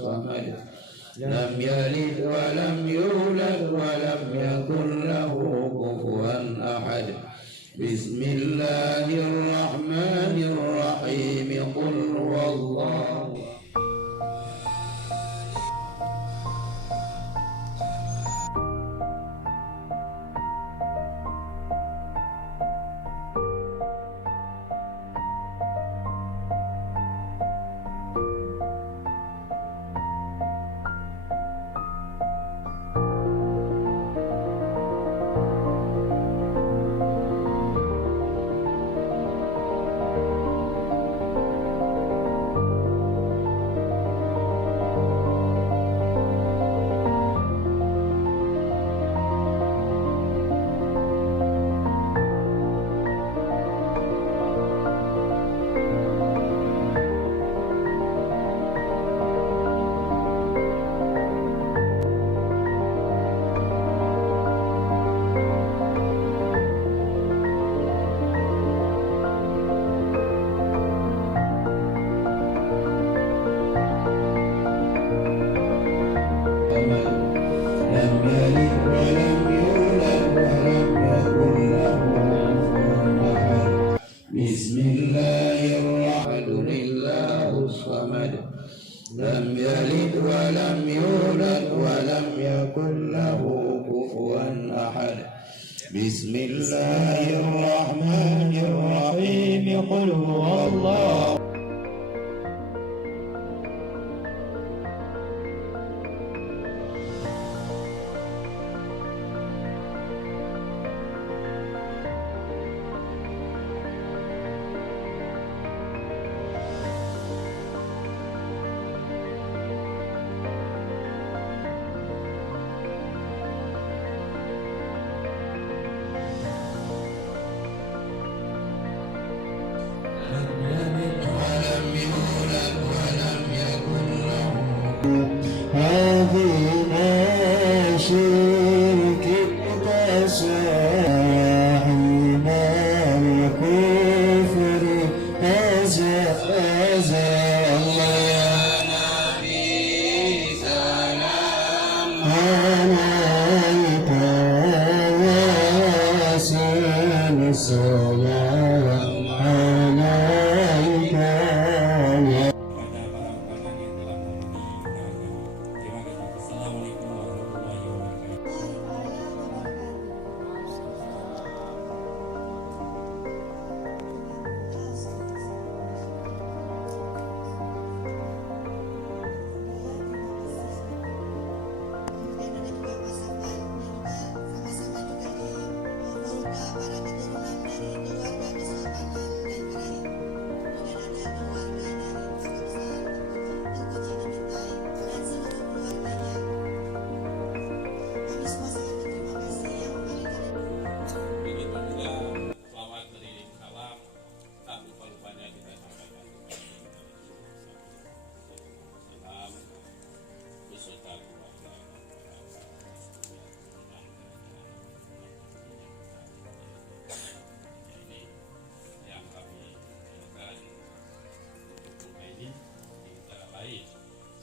الصمد لم يلد ولم يولد ولم يكن له كفوا أحد بسم الله الرحمن الرحيم قل هو الله لم يلد ولم يولد ولم يكن له كفوا أحد بسم الله الرحمن الرحيم قل هو الله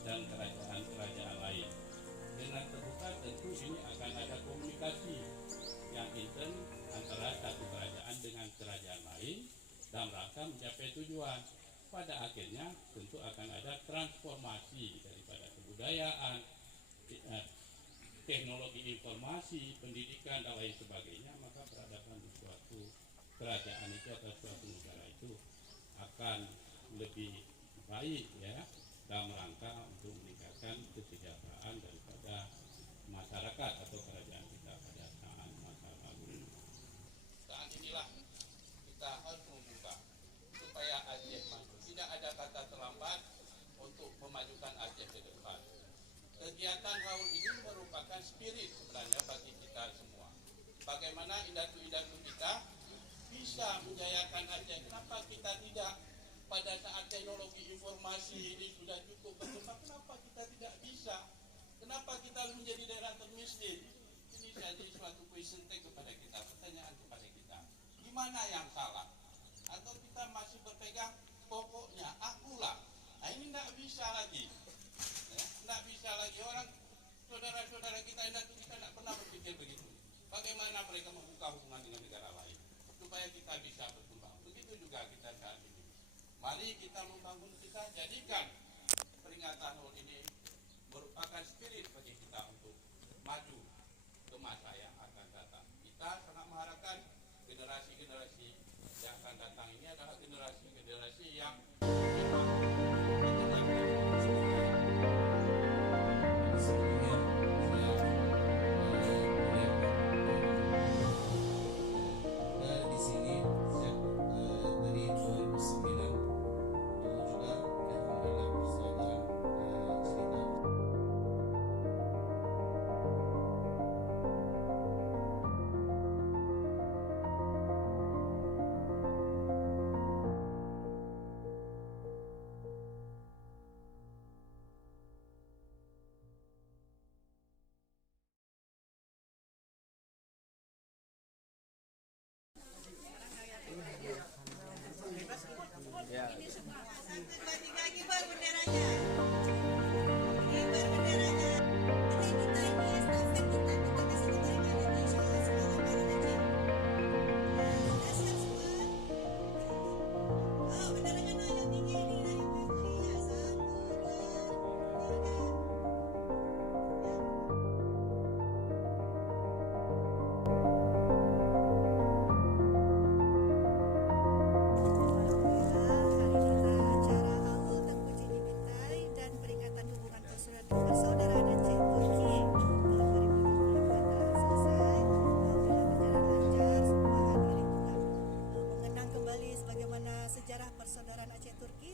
dan kerajaan-kerajaan lain. Dengan terbuka tentu ini akan ada komunikasi yang intens antara satu kerajaan dengan kerajaan lain dalam rangka mencapai tujuan. Pada akhirnya tentu akan ada transformasi daripada kebudayaan, teknologi informasi, pendidikan dan lain sebagainya. Maka peradaban di suatu kerajaan itu atau suatu negara itu akan lebih baik ya, dalam rangka untuk meningkatkan kesejahteraan daripada masyarakat atau kerajaan kita pada saat masa lalu. Saat inilah kita harus membuka supaya Aceh maju. Tidak ada kata terlambat untuk memajukan Aceh ke depan. Kegiatan haul ini merupakan spirit sebenarnya bagi kita semua. Bagaimana indatu-indatu kita bisa menjayakan Aceh? Kenapa kita tidak? Pada saat teknologi informasi ini sudah cukup berkembang, kenapa kita tidak bisa? Kenapa kita menjadi daerah termiskin? Ini jadi suatu question tag kepada kita, pertanyaan kepada kita. Di mana yang salah? Atau kita masih berpegang pokoknya akulah? Nah, ini tidak bisa lagi. Ya. Tidak bisa lagi orang saudara-saudara kita itu kita tidak pernah berpikir begitu. Bagaimana mereka membuka hubungan dengan negara lain supaya kita bisa berkembang. Begitu juga kita saat ini. Mari kita membangun, kita jadikan peringatan HUT ini merupakan spirit bagi kita untuk maju ke masa yang akan datang. Kita sangat mengharapkan generasi-generasi yang akan datang ini adalah generasi-generasi yang di sini sejak dari 2009 juga alhamdulillah bersama cerita. Kibar benderanya. Kibar benderanya. Ini kita ini estafet kita kasih kebaikan ini insyaallah semangat bareng aja. Sudah siap semua? Oh, benderanya naik tinggi ini, naik tinggi ya. 1, 2, 3.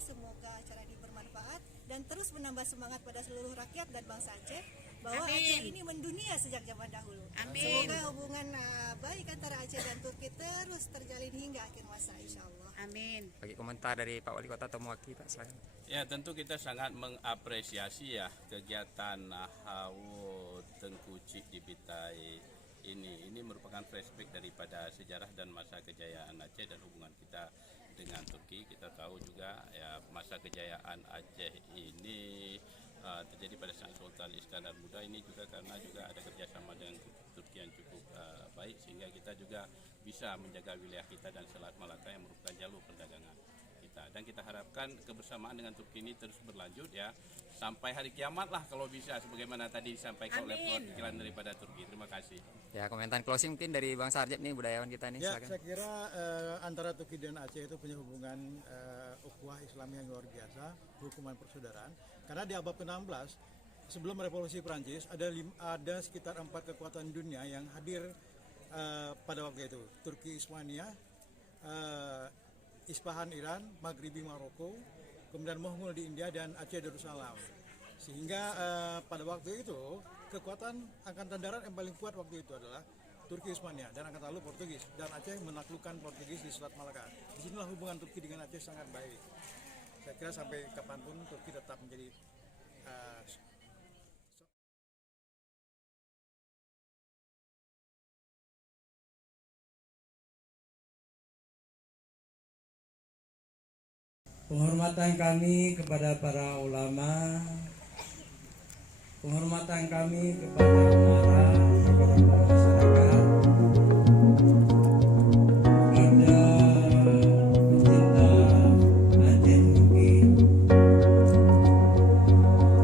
Semoga acara ini bermanfaat dan terus menambah semangat pada seluruh rakyat dan bangsa Aceh bahwa Aceh ini mendunia sejak zaman dahulu. Semoga hubungan baik antara Aceh dan Turki terus terjalin hingga akhir masa insyaallah. Amin. Bagi komentar dari Pak Wali Kota atau mewakili Pak, silakan. Ya, tentu kita sangat mengapresiasi ya kegiatan HUT Tengku Cik di Bitai ini. Ini merupakan flashback daripada sejarah dan masa kejayaan Aceh dan hubungan kita dengan Turki. Kita tahu juga ya masa kejayaan Aceh ini terjadi pada saat Sultan Iskandar Muda ini juga karena juga ada kerjasama dengan Turki yang cukup baik sehingga kita juga bisa menjaga wilayah kita dan Selat Malaka yang merupakan jalur perdagangan kita. Dan kita harapkan kebersamaan dengan Turki ini terus berlanjut ya sampai hari kiamat lah kalau bisa sebagaimana tadi disampaikan oleh perwakilan daripada Turki. Terima kasih. Ya, komentar closing mungkin dari Bang Sarjep nih, budayawan kita nih, Ya, silakan. saya kira antara Turki dan Aceh itu punya hubungan ukhuwah Islam yang luar biasa, hukuman persaudaraan. Karena di abad ke-16 sebelum revolusi Prancis ada sekitar 4 kekuatan dunia yang hadir pada waktu itu. Turki Ismania, Isfahan Iran, Maghribi Maroko, kemudian Monghul di India dan Aceh Darussalam. Sehingga pada waktu itu kekuatan angkatan darat yang paling kuat waktu itu adalah Turki Ismania dan angkatan laut Portugis, dan Aceh menaklukkan Portugis di Selat Malaka. Disinilah hubungan Turki dengan Aceh sangat baik. Saya kira sampai kapanpun Turki tetap menjadi Penghormatan kami kepada para ulama, penghormatan kami kepada umara, kepada masyarakat, kepada pecinta Aceh Turki,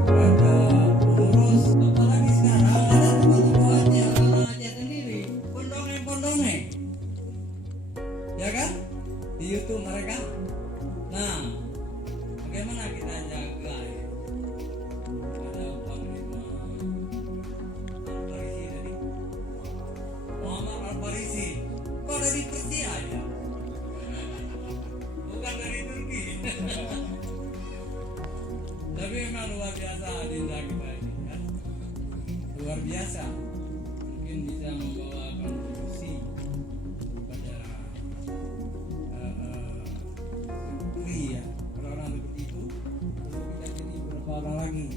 kepada pengurus, apalagi sekarang ada tokoh-tokoh Aceh, orang Aceh sendiri, pondong-pondongnya, ya kan? Di YouTube mereka. Nah, bagaimana kita jaga ya? Ada Panglima Al-Farisi tadi, Muhammad Al-Farisi, kok dari Persia aja? Bukan dari Turki. Tapi memang luar biasa adinda kita ini ya. Luar biasa. Mungkin bisa membawa kontribusi pada ya, orang-orang seperti itu perlu kita jadi beberapa orang lagi.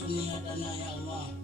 suniatana ya Allah.